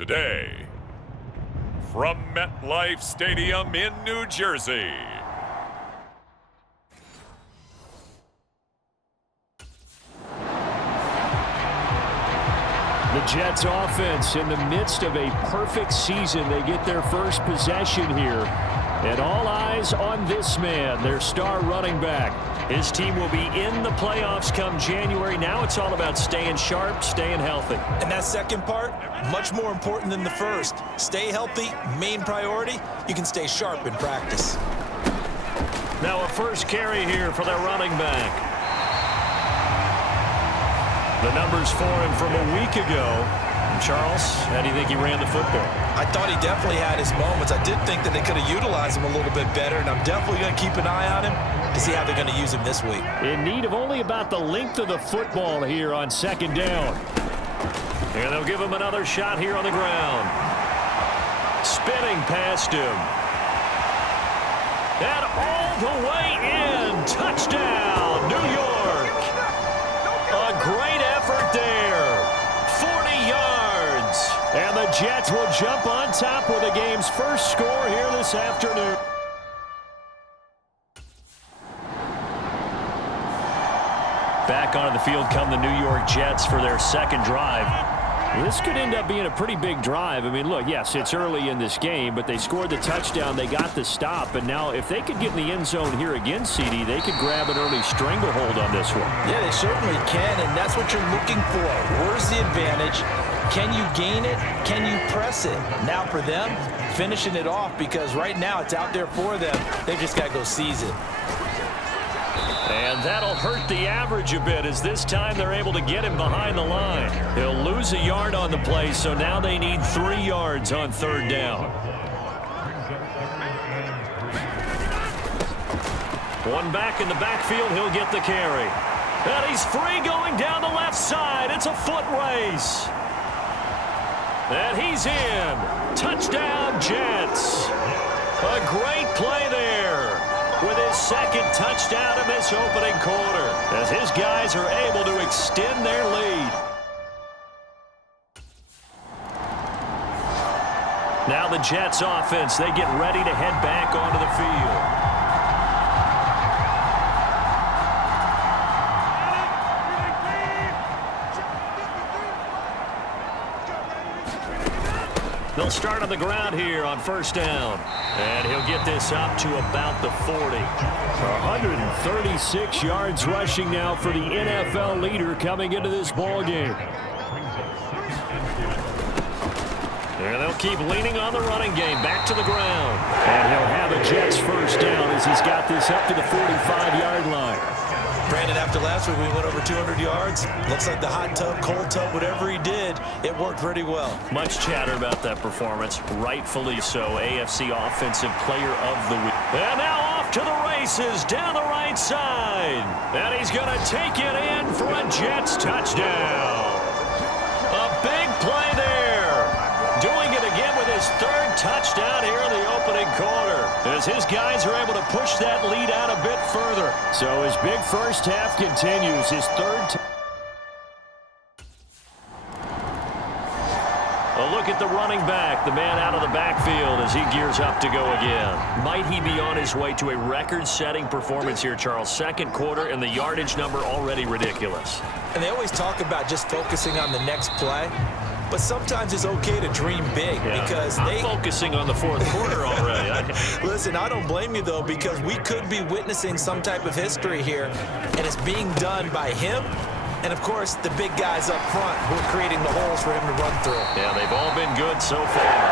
Today, from MetLife Stadium in New Jersey, the Jets offense in the midst of a perfect season. They get their first possession here. And all eyes on this man, their star running back. His team will be in the playoffs come January. Now it's all about staying sharp, staying healthy. And that second part, much more important than the first. Stay healthy, main priority. You can stay sharp in practice. Now a first carry here for their running back. The numbers for him from a week ago. Charles, how do you think he ran the football? I thought he definitely had his moments. I did think that they could have utilized him a little bit better, and I'm definitely going to keep an eye on him to see how they're going to use him this week. In need of only about the length of the football here on second down. And they'll give him another shot here on the ground. Spinning past him. And all the way in. Touchdown, New York. A great effort there. 40 yards. And the Jets will jump on top with the game's first score here this afternoon. Back onto the field come the New York Jets for their second drive. This could end up being a pretty big drive. I mean, look, yes, it's early in this game, but they scored the touchdown. They got the stop. And now if they could get in the end zone here again, CD, they could grab an early stranglehold on this one. Yeah, they certainly can, and that's what you're looking for. Where's the advantage? Can you gain it? Can you press it? Now for them, finishing it off, because right now it's out there for them. They've just got to go seize it. And that'll hurt the average a bit as this time they're able to get him behind the line. He'll lose a yard on the play, so now they need 3 yards on third down. One back in the backfield, he'll get the carry. And he's free going down the left side. It's a foot race. And he's in. Touchdown, Jets. A great play there with his second touchdown in this opening quarter as his guys are able to extend their lead. Now the Jets offense, they get ready to head back onto the field. They'll start on the ground here on first down. And he'll get this up to about the 40. 136 yards rushing now for the NFL leader coming into this ball game. And they'll keep leaning on the running game back to the ground. And he'll have a Jets first down as he's got this up to the 45-yard line. Brandon, after last week, we went over 200 yards. Looks like the hot tub, cold tub, whatever he did, it worked pretty well. Much chatter about that performance. Rightfully so. AFC Offensive Player of the Week. And now off to the races down the right side. And he's going to take it in for a Jets touchdown. A big play there. Doing it again with his third touchdown here in the opening quarter as his guys are able to push that lead out a bit further. So his big first half continues. His third. A look at the running back, the man out of the backfield as he gears up to go again. Might he be on his way to a record-setting performance here, Charles? Second quarter and the yardage number already ridiculous. And they always talk about just focusing on the next play. But sometimes it's okay to dream big because I'm focusing on the fourth quarter already. Listen, I don't blame you, though, because we could be witnessing some type of history here, and it's being done by him and, of course, the big guys up front who are creating the holes for him to run through. Yeah, they've all been good so far.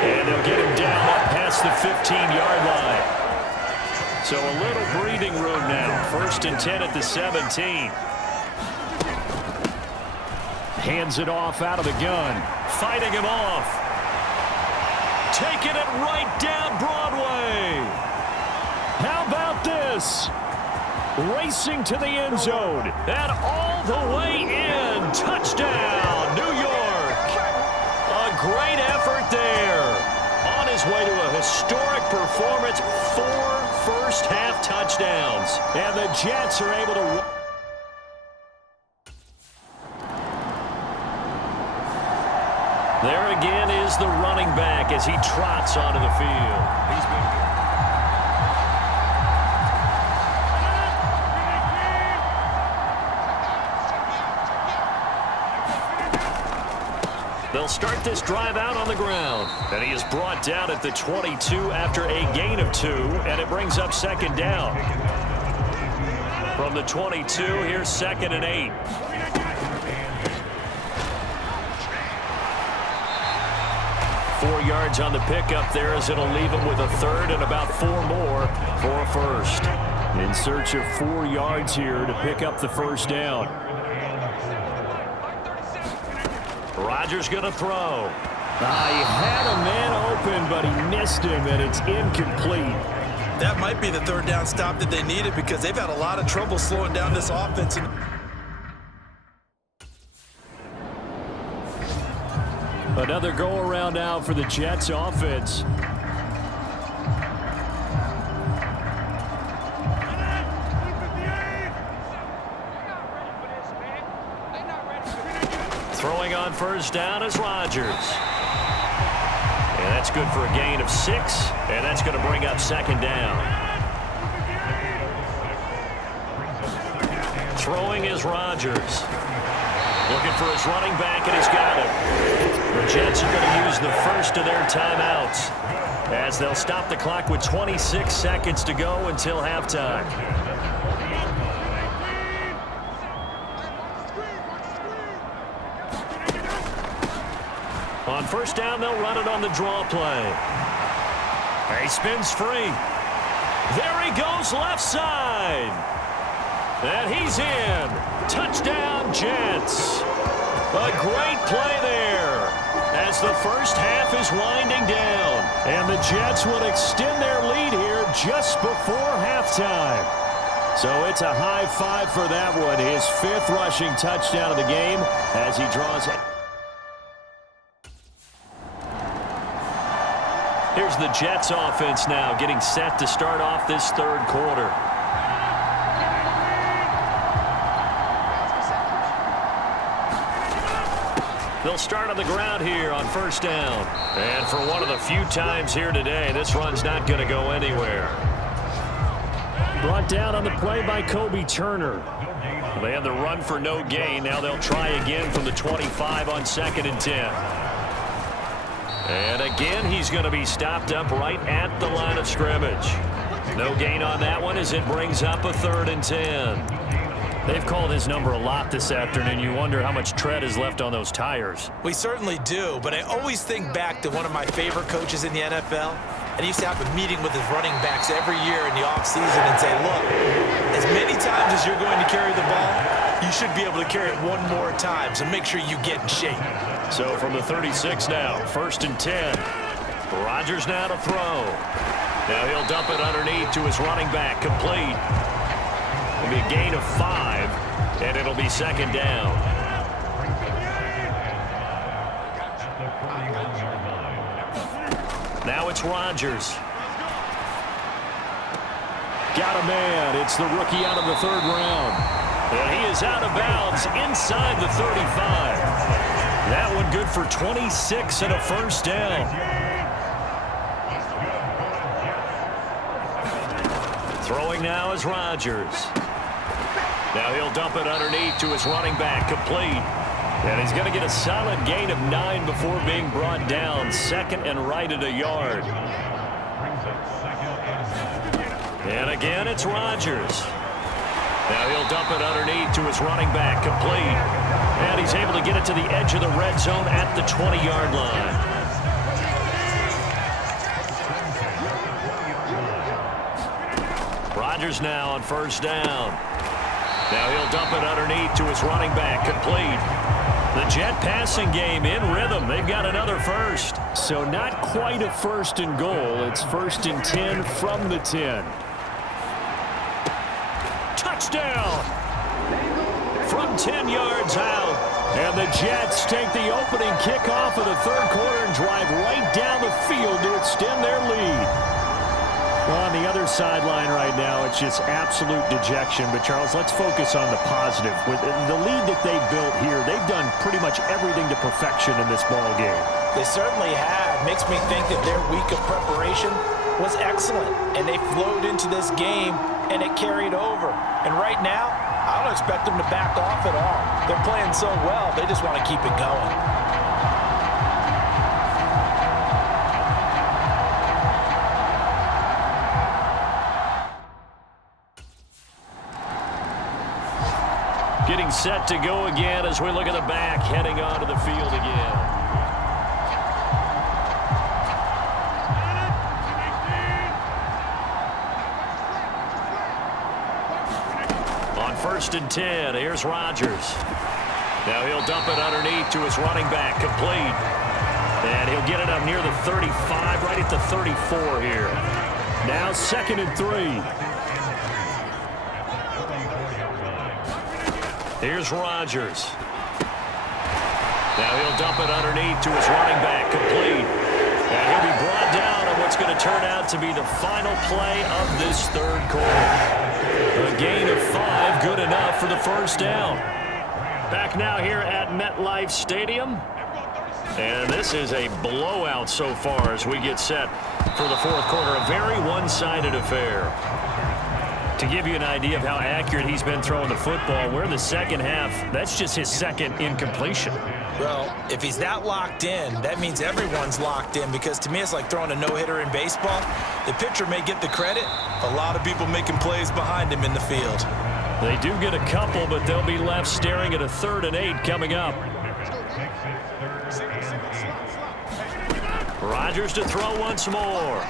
And they'll get him down up past the 15-yard line. So a little breathing room now. 1st and 10 at the 17. Hands it off out of the gun. Fighting him off. Taking it right down Broadway. How about this? Racing to the end zone. And all the way in. Touchdown, New York. A great effort there. On his way to a historic performance. 4 first-half touchdowns. And the Jets are able to... There again is the running back as he trots onto the field. They'll start this drive out on the ground. And he is brought down at the 22 after a gain of 2, and it brings up second down. From the 22, here's 2nd and 8. Four yards on the pickup there as it'll leave him with a third and about 4 more for a first. In search of 4 yards here to pick up the first down. Rodgers going to throw. He had a man open, but he missed him, and it's incomplete. That might be the third down stop that they needed because they've had a lot of trouble slowing down this offense. Another go-around now for the Jets offense. Throwing on first down is Rodgers. And that's good for a gain of 6, and that's going to bring up second down. Throwing is Rodgers. Looking for his running back, and he's got it. The Jets are going to use the first of their timeouts as they'll stop the clock with 26 seconds to go until halftime. On first down, they'll run it on the draw play. He spins free. There he goes left side. And he's in. Touchdown, Jets. A great play there as the first half is winding down. And the Jets will extend their lead here just before halftime. So it's a high five for that one. His 5th rushing touchdown of the game as he draws it. Here's the Jets offense now getting set to start off this third quarter. They'll start on the ground here on first down. And for one of the few times here today, this run's not going to go anywhere. Brought down on the play by Kobe Turner. They have the run for no gain. Now they'll try again from the 25 on 2nd and 10. And again, he's going to be stopped up right at the line of scrimmage. No gain on that one as it brings up a 3rd and 10. They've called his number a lot this afternoon. You wonder how much tread is left on those tires. We certainly do, but I always think back to one of my favorite coaches in the NFL. And he used to have a meeting with his running backs every year in the offseason and say, look, as many times as you're going to carry the ball, you should be able to carry it one more time, so make sure you get in shape. So from the 36 now, 1st and 10. Rodgers now to throw. Now he'll dump it underneath to his running back, complete. It'll be a gain of 5, and it'll be second down. Now it's Rodgers. Got a man. It's the rookie out of the 3rd round. And he is out of bounds inside the 35. That one good for 26 and a first down. Throwing now is Rodgers. Now he'll dump it underneath to his running back, complete. And he's going to get a solid gain of 9 before being brought down. 2nd and right at a yard. And again, it's Rodgers. Now he'll dump it underneath to his running back, complete. And he's able to get it to the edge of the red zone at the 20-yard line. Rodgers now on first down. Now he'll dump it underneath to his running back, complete. The Jet passing game in rhythm. They've got another first. So not quite a 1st and goal. It's 1st and 10 from the 10. Touchdown! From 10 yards out. And the Jets take the opening kickoff of the 3rd quarter and drive right down the field to extend their lead. On the other sideline right now, it's just absolute dejection. But, Charles, let's focus on the positive. With the lead that they built here, they've done pretty much everything to perfection in this ball game. They certainly have. Makes me think that their week of preparation was excellent, and they flowed into this game, and it carried over. And right now, I don't expect them to back off at all. They're playing so well, they just want to keep it going. Getting set to go again as we look at the back, heading onto the field again. On 1st and 10, here's Rodgers. Now he'll dump it underneath to his running back, complete. And he'll get it up near the 35, right at the 34 here. Now 2nd and 3. Here's Rodgers. Now he'll dump it underneath to his running back, complete. And he'll be brought down on what's going to turn out to be the final play of this 3rd quarter. A gain of 5, good enough for the 1st down. Back now here at MetLife Stadium. And this is a blowout so far as we get set for the 4th quarter. A very one-sided affair. To give you an idea of how accurate he's been throwing the football, we're in the 2nd half. That's just his 2nd incompletion. Well, if he's that locked in, that means everyone's locked in, because to me it's like throwing a no-hitter in baseball. The pitcher may get the credit. A lot of people making plays behind him in the field. They do get a couple, but they'll be left staring at a 3rd and 8 coming up. Rodgers to throw once more.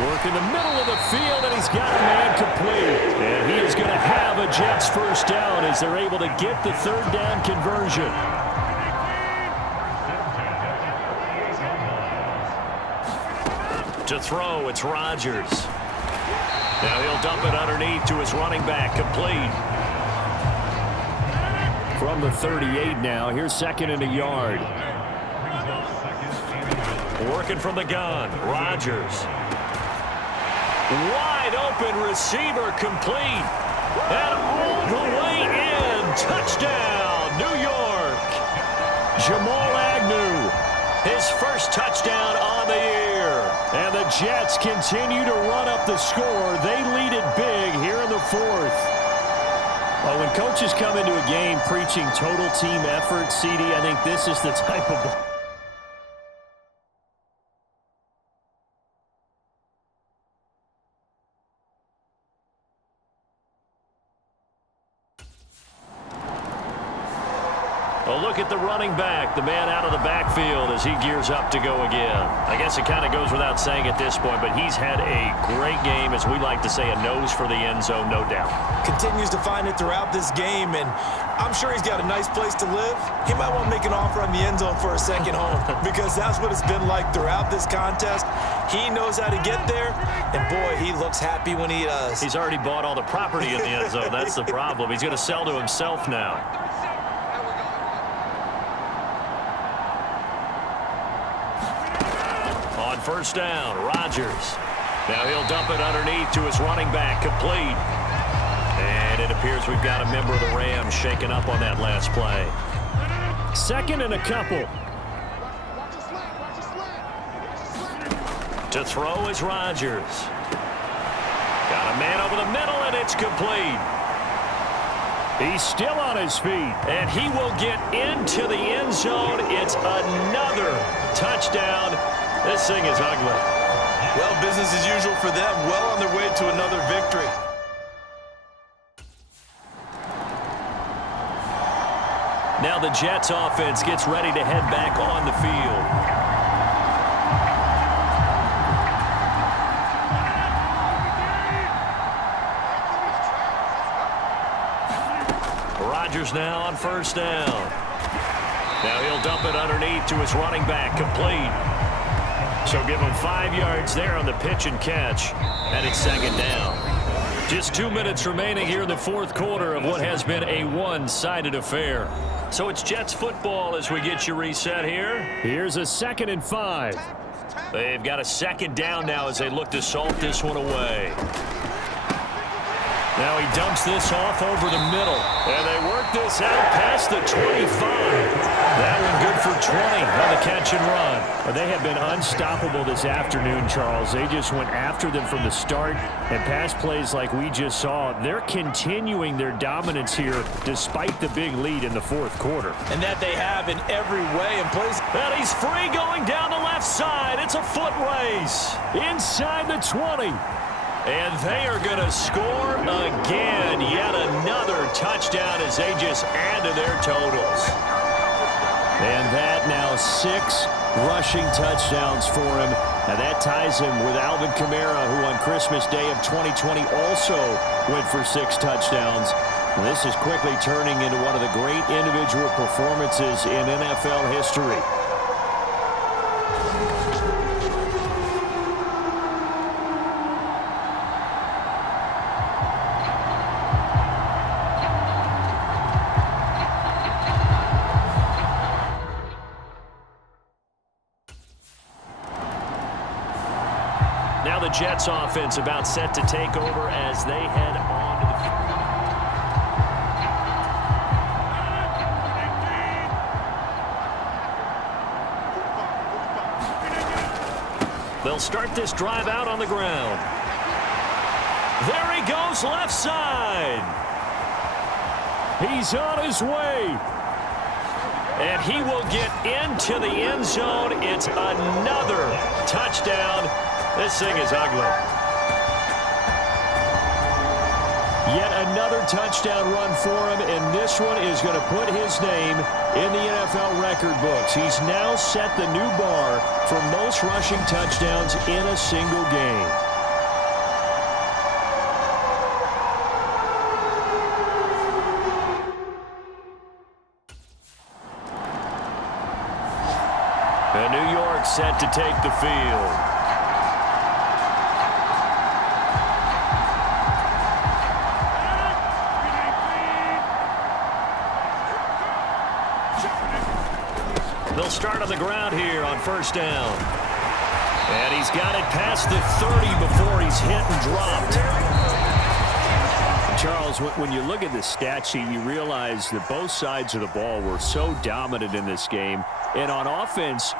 Work in the middle of the field, and he's got a man complete. And he is going to have a Jets 1st down as they're able to get the 3rd down conversion. To throw, it's Rodgers. Now he'll dump it underneath to his running back, complete. From the 38 now, here's 2nd and a yard. Working from the gun, Rodgers. Wide open receiver, complete. And all the way in. Touchdown, New York. Jamal Agnew. His 1st touchdown on the year. And the Jets continue to run up the score. They lead it big here in the 4th. Well, when coaches come into a game preaching total team effort, CD, I think this is the type of... Well, look at the running back, the man out of the backfield as he gears up to go again. I guess it kind of goes without saying at this point, but he's had a great game, as we like to say, a nose for the end zone, no doubt. Continues to find it throughout this game, and I'm sure he's got a nice place to live. He might want to make an offer on the end zone for a 2nd home, because that's what it's been like throughout this contest. He knows how to get there, and boy, he looks happy when he does. He's already bought all the property in the end zone. That's the problem. He's going to sell to himself now. On 1st down, Rodgers. Now he'll dump it underneath to his running back, complete. And it appears we've got a member of the Rams shaken up on that last play. 2nd and a couple. To throw is Rodgers. Got a man over the middle, and it's complete. He's still on his feet. And he will get into the end zone. It's another touchdown. This thing is ugly. Well, business as usual for them. Well on their way to another victory. Now the Jets offense gets ready to head back on the field. Rodgers now on 1st down. Now he'll dump it underneath to his running back, complete. So give him 5 yards there on the pitch and catch. And it's 2nd down. Just 2 minutes remaining here in the 4th quarter of what has been a one-sided affair. So it's Jets football as we get you reset here. Here's a 2nd and 5. They've got a second down now as they look to salt this one away. Now he dumps this off over the middle. And they work this out past the 25. That one good for 20 on the catch and run. Well, they have been unstoppable this afternoon, Charles. They just went after them from the start. And pass plays like we just saw, they're continuing their dominance here despite the big lead in the fourth quarter. And that they have in every way and plays. And he's free going down the left side. It's a foot race. Inside the 20. And they are going to score again. Yet another touchdown as they just add to their totals. And that now 6 rushing touchdowns for him. And that ties him with Alvin Kamara, who on Christmas Day of 2020 also went for 6 touchdowns. And this is quickly turning into one of the great individual performances in NFL history. Now the Jets offense about set to take over as they head on to the... They'll start this drive out on the ground. There he goes left side. He's on his way. And he will get into the end zone. It's another touchdown. This thing is ugly. Yet another touchdown run for him, and this one is going to put his name in the NFL record books. He's now set the new bar for most rushing touchdowns in a single game. And New York set to take the field. They'll start on the ground here on first down. And he's got it past the 30 before he's hit and dropped. Charles, when you look at the stat sheet, you realize that both sides of the ball were so dominant in this game. And on offense,